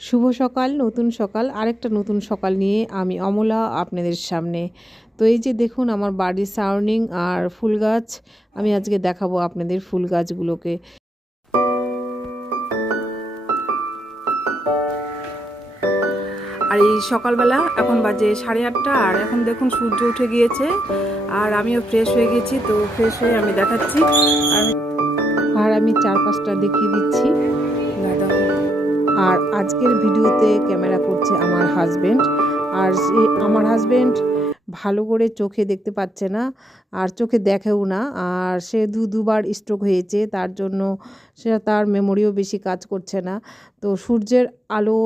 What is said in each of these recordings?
শুভ সকাল নতুন সকাল আরেকটা নতুন সকাল নিয়ে আমি অমলা আপনাদের সামনে। তো এই যে দেখুন আমার বাড়ির সারাউন্ডিং আর ফুল গাছ আমি আজকে দেখাবো আপনাদের ফুল গাছগুলোকে। আর এই সকালবেলা এখন বাজে সাড়ে আটটা আর এখন দেখুন সূর্য উঠে গিয়েছে আর আমিও ফ্রেশ হয়ে গেছি তো ফ্রেশ হয়ে আমি দেখাচ্ছি। আর আমি চারপাশটা দেখিয়ে দিচ্ছি। দাদা। আর আজকের ভিডিওতে ক্যামেরা করছে আমার হাজব্যান্ড আর সে, আমার হাজব্যান্ড ভালো করে চোখে দেখতে পাচ্ছে না, আর চোখে দেখেও না। আর সে দু, দুবার স্ট্রোক হয়েছে, তার জন্য সে তার মেমোরিও বেশি কাজ করছে না। তো সূর্যের আলো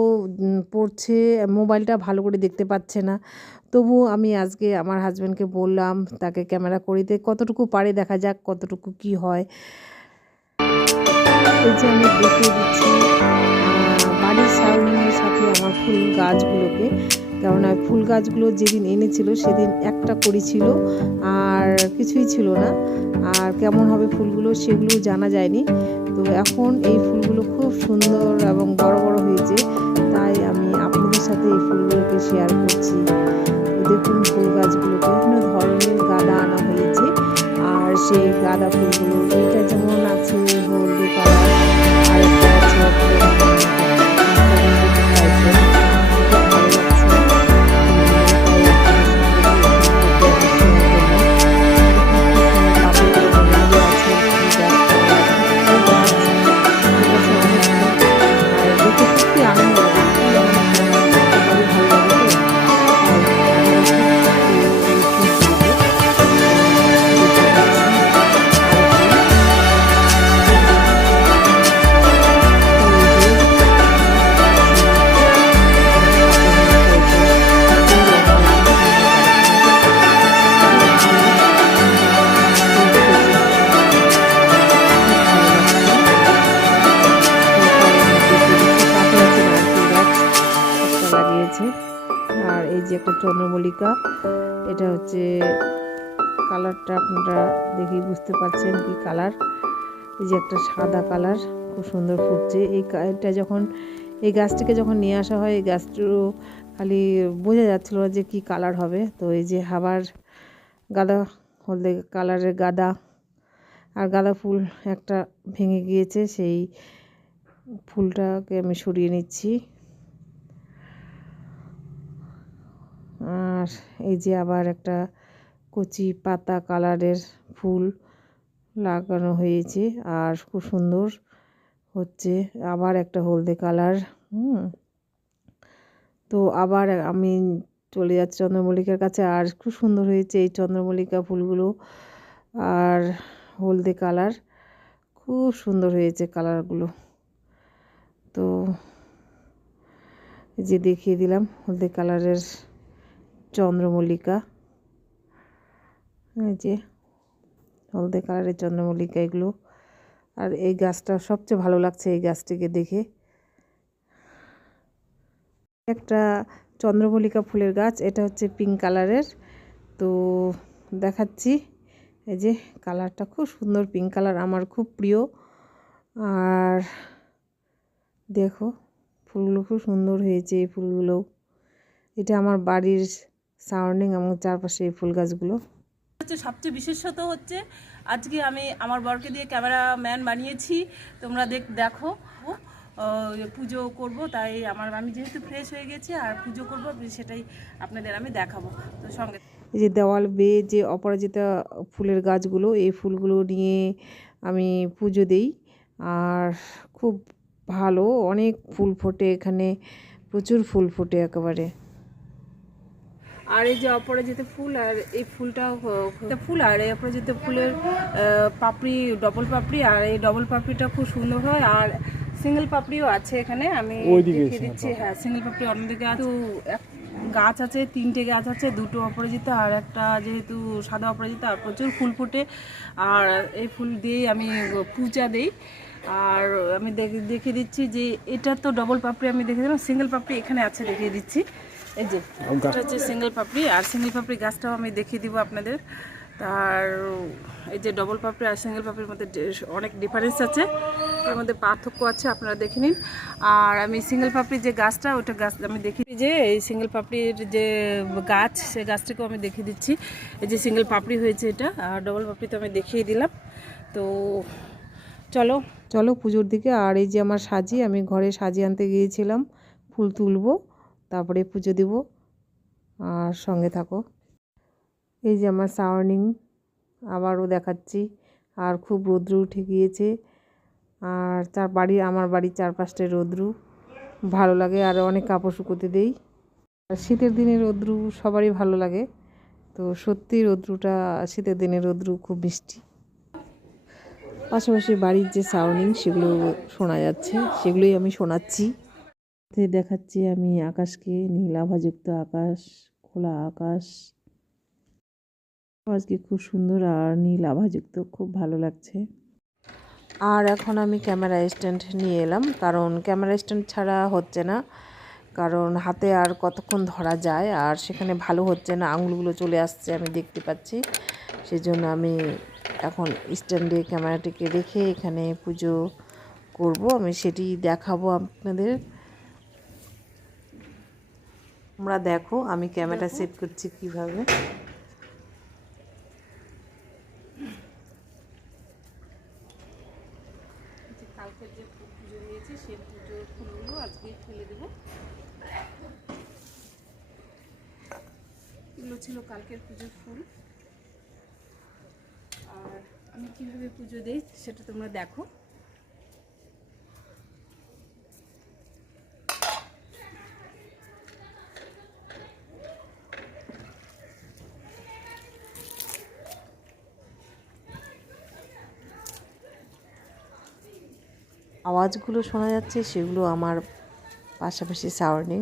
পড়ছে, মোবাইলটা ভালো করে দেখতে পাচ্ছে না। তবু আমি আজকে আমার হাজব্যান্ডকে বললাম, তাকে ক্যামেরা করিতে, কতটুকু পারে দেখা যাক কতটুকু কি হয়। এই যে আমি দেখিয়ে দিচ্ছি। সাথে আমার ফুল গাছগুলোকে। কেননা ফুল গাছগুলো যেদিন এনেছিল সেদিন একটা করি ছিল, আর কিছুই ছিল না। আর কেমন হবে ফুলগুলো সেগুলো জানা যায়নি। তো এখন এই ফুলগুলো খুব সুন্দর এবং বড় বড় হয়েছে, তাই আমি আপনাদের সাথে এই ফুলগুলোকে শেয়ার করছি। দেখুন ফুল গাছগুলো বিভিন্ন ধরনের গাঁদা আনা হয়েছে, আর সেই গাঁদা ফুলগুলো এইটা যেমন আছে হলদে কালার এটা হচ্ছে কালারটা আপনারা দেখেই বুঝতে পারছেন কি কালার। এই যে একটা সাদা কালার, খুব সুন্দর ফুটছে। এই এটা যখন, এই গাছটিকে যখন নিয়ে আসা হয়, এই গাছটিও খালি বোঝা যাচ্ছিল যে কি কালার হবে। তো এই যে আবার গাঁদা হলদে কালারের গাঁদা আর গাঁদা ফুল একটা ভেঙে গিয়েছে, সেই ফুলটাকে আমি সরিয়ে নিচ্ছি। আর এই যে আবার একটা কচি পাতা কালারের ফুল লাগানো হয়েছে আর খুব সুন্দর হচ্ছে আবার একটা হলদে কালার, হুম। তো আবার আমি চলে যাচ্ছি চন্দ্রমল্লিকার কাছে আর খুব সুন্দর হয়েছে এই চন্দ্রমল্লিকা ফুলগুলো আর হলদে কালার, খুব সুন্দর হয়েছে কালারগুলো। তো যে দেখিয়ে দিলাম হলদে কালারের চন্দ্রমল্লিকা। এই যে, হলদে কালারের চন্দ্রমল্লিকা এগুলো। আর এই গাছটা সবচেয়ে ভালো লাগছে এই গাছটিকে দেখে। একটা চন্দ্রমল্লিকা ফুলের গাছ, এটা হচ্ছে পিঙ্ক কালারের। তো দেখাচ্ছি, এই যে কালারটা খুব সুন্দর পিঙ্ক কালার, আমার খুব প্রিয়। আর দেখো, ফুলগুলো খুব সুন্দর হয়েছে এই ফুলগুলো। এটা আমার বাড়ির সারাউন্ডিং এবং চারপাশে এই ফুল গাছগুলো। হচ্ছে সবচেয়ে বিশেষত হচ্ছে আজকে আমি আমার বরকে দিয়ে ক্যামেরাম্যান বানিয়েছি। তোমরা দেখ দেখো। পুজো করব তাই আমার আমি যেহেতু ফ্রেশ হয়ে গেছি আর পুজো করব সেটাই আপনাদের আমি দেখাবো। তো সঙ্গে এই যে দেওয়াল বেয়ে যে অপরাজিতা ফুলের গাছগুলো এই ফুলগুলো নিয়ে আমি পুজো দেই। আর খুব ভালো অনেক ফুল ফোটে এখানে প্রচুর ফুল ফোটে একেবারে। আর এই যে অপরাজিত ফুল আর এই ফুলটাও আহ, ফুল আর এই অপরাজিত ফুলের পাপড়ি ডবল পাপড়ি আর এই ডবল পাপড়িটা খুব সুন্দর হয় আর সিঙ্গেল পাপড়িও আছে এখানে আমি দেখিয়ে দিচ্ছি। হ্যাঁ সিঙ্গেল পাপড়ি অন্যদিকে আছে। তো এক- গাছ আছে তিনটে গাছ আছে দুটো অপরাজিতা আর একটা যেহেতু সাদা অপরাজিতা আর প্রচুর ফুল ফোটে। আর এই ফুল দিয়েই আমি পূজা দেই। আর আমি দেখে দেখিয়ে দিচ্ছি যে এটা তো ডবল পাপড়ি আমি দেখে দিলাম সিঙ্গেল পাপড়ি এখানে আছে দেখিয়ে দিচ্ছি। এই যে এটা হচ্ছে সিঙ্গেল পাপড়ি আর সিঙ্গেল পাপড়ি গাছটাও আমি দেখিয়ে দিব আপনাদের। তার এই যে ডবল পাপড়ি আর সিঙ্গেল পাপড়ির মধ্যে অনেক ডিফারেন্স আছে এর মধ্যে পার্থক্য আছে আপনারা দেখে নিন। আর আমি সিঙ্গেল পাপড়ির যে গাছটা ওটা গাছ আমি দেখি যে এই সিঙ্গেল পাপড়ির যে গাছ সেই গাছটাকেও আমি দেখিয়ে দিচ্ছি। এই যে সিঙ্গেল পাপড়ি হয়েছে এটা আর ডবল পাপড়ি তো আমি দেখিয়ে দিলাম। তো চলো। চলো পুজোর দিকে আর এই যে আমার সাজি আমি ঘরে সাজিয়ে আনতে গিয়েছিলাম ফুল তুলবো। তারপরে পুজো দেব। আর সঙ্গে থাকো। এই যে আমার সাওয়ার্নিং আবারও দেখাচ্ছি। আর খুব রৌদ্র উঠে গিয়েছে। আর চার বাড়ি, আমার বাড়ির চারপাশটায় রৌদ্রু। ভালো লাগে, আর অনেক কাপড় শুকোতে দেই। আর শীতের দিনে রৌদ্রু সবারই ভালো লাগে। তো সত্যি রৌদ্রুটা, শীতের দিনে রৌদ্রু খুব মিষ্টি। পাশাপাশি বাড়ির যে সাউন্ডিং সেগুলো শোনা যাচ্ছে। সেগুলোই আমি শোনাচ্ছি। তে দেখাচ্ছি আমি আকাশকে, নীল আভাযুক্ত আকাশ, খোলা আকাশ। আজকে খুব সুন্দর আর নীল আভাযুক্ত, খুব ভালো লাগছে। আর এখন আমি ক্যামেরা স্ট্যান্ড নিয়ে এলাম, কারণ ক্যামেরা স্ট্যান্ড ছাড়া হচ্ছে না। কারণ হাতে আর কতক্ষণ ধরা যায়, আর সেখানে ভালো হচ্ছে না, আঙুলগুলো চলে আসছে আমি দেখতে পাচ্ছি। সেজন্য আমি এখন স্ট্যান্ডে ক্যামেরাটিকে রেখে এখানে পুজো করব, আমি সেটি দেখাবো আপনাদের। তোমরা দেখো আমি ক্যামেরা সেট করছি কীভাবে। যে কালকে যে পুজো দিয়েছি সেই পুজোর ফুলগুলো আজকে ফেলে দেবো। এগুলো ছিল কালকের পুজোর ফুল। আর আমি কীভাবে পুজো দিই সেটা তোমরা দেখো। আওয়াজগুলো শোনা যাচ্ছে সেগুলো আমার পাশাপাশি সাউন্ডিং।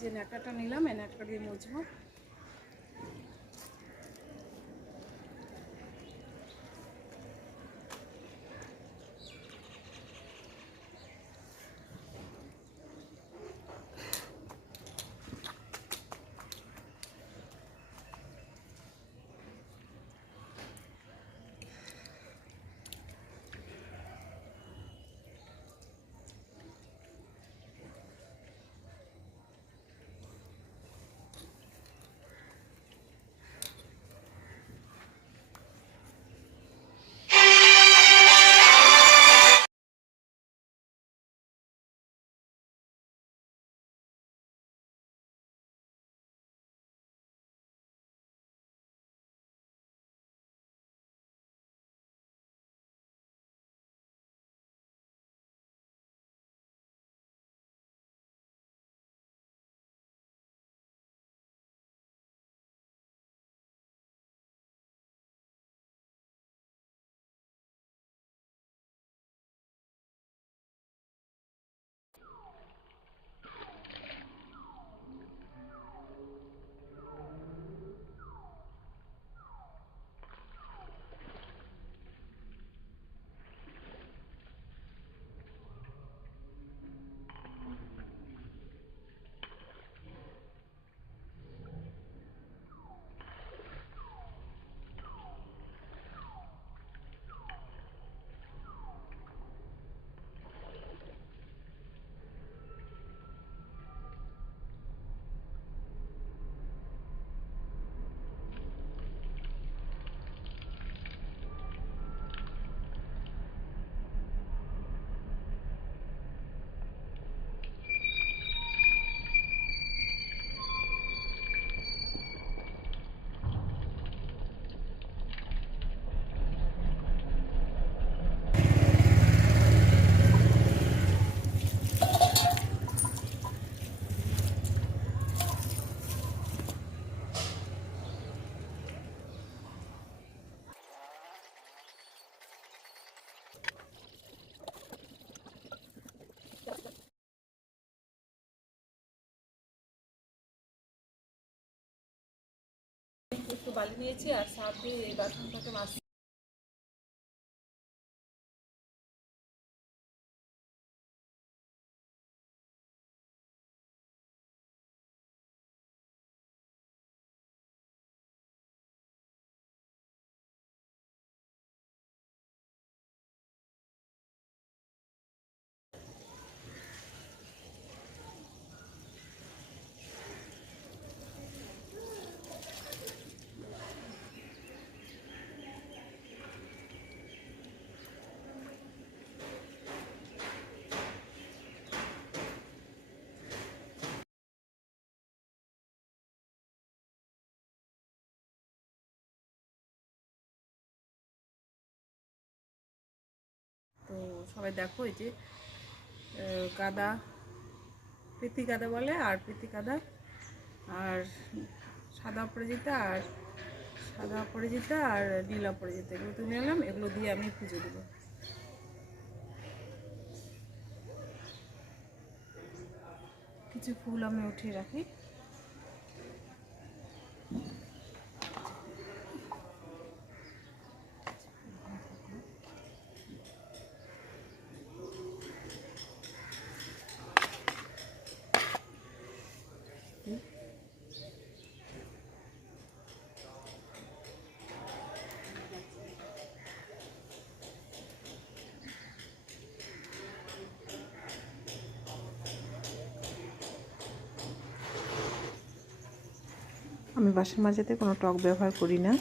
যে ন্যাকড়াটা নিলাম এই ন্যাকড়া দিয়ে মুছবো। বালি নিয়েছি আর সাথে বাসনটাকে মাছ সবাই দেখো এই যে গাঁদা প্রীতি গাঁদা বলে, আর প্রীতি গাঁদা আর সাদা অপরাজিতা, আর সাদা অপরাজিতা, আর নীল অপরাজিতা, এগুলো তো নিলাম, এগুলো দিয়ে আমি পুজো দেবো। কিছু ফুল আমি উঠিয়ে রাখি। আমি বাসন মাজাতে কোনো টক ব্যবহার করি না।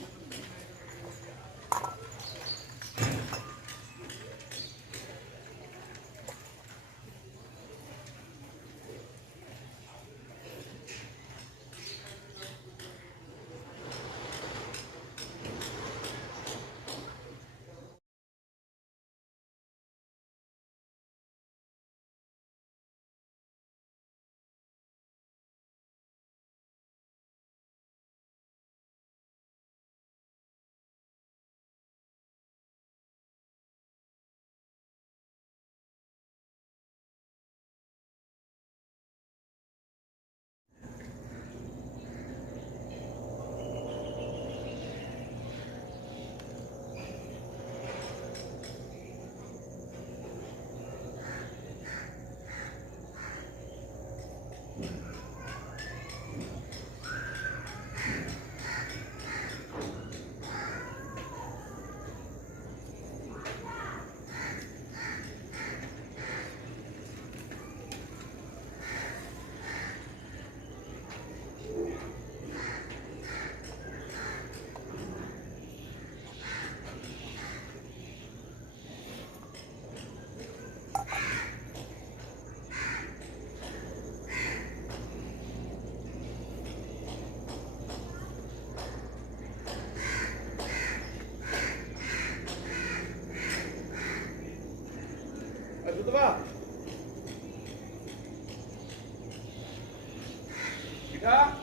Ya.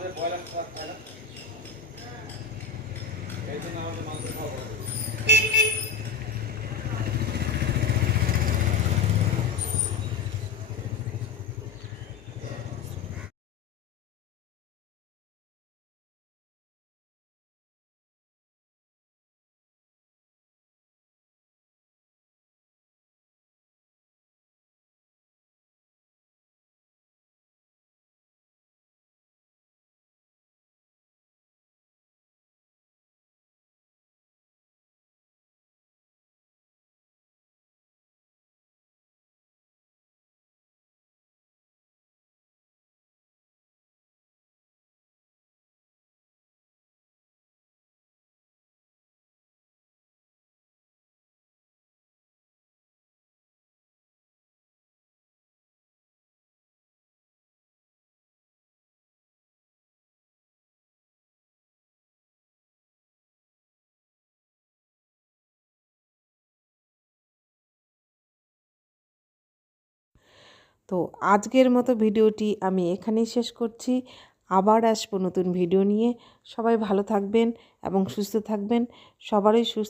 খায় না এই তো আজকের মতো ভিডিওটি আমি এখানেই শেষ করছি। আবার আসব নতুন ভিডিও নিয়ে। সবাই ভালো থাকবেন এবং সুস্থ থাকবেন। সবারই সুস্থ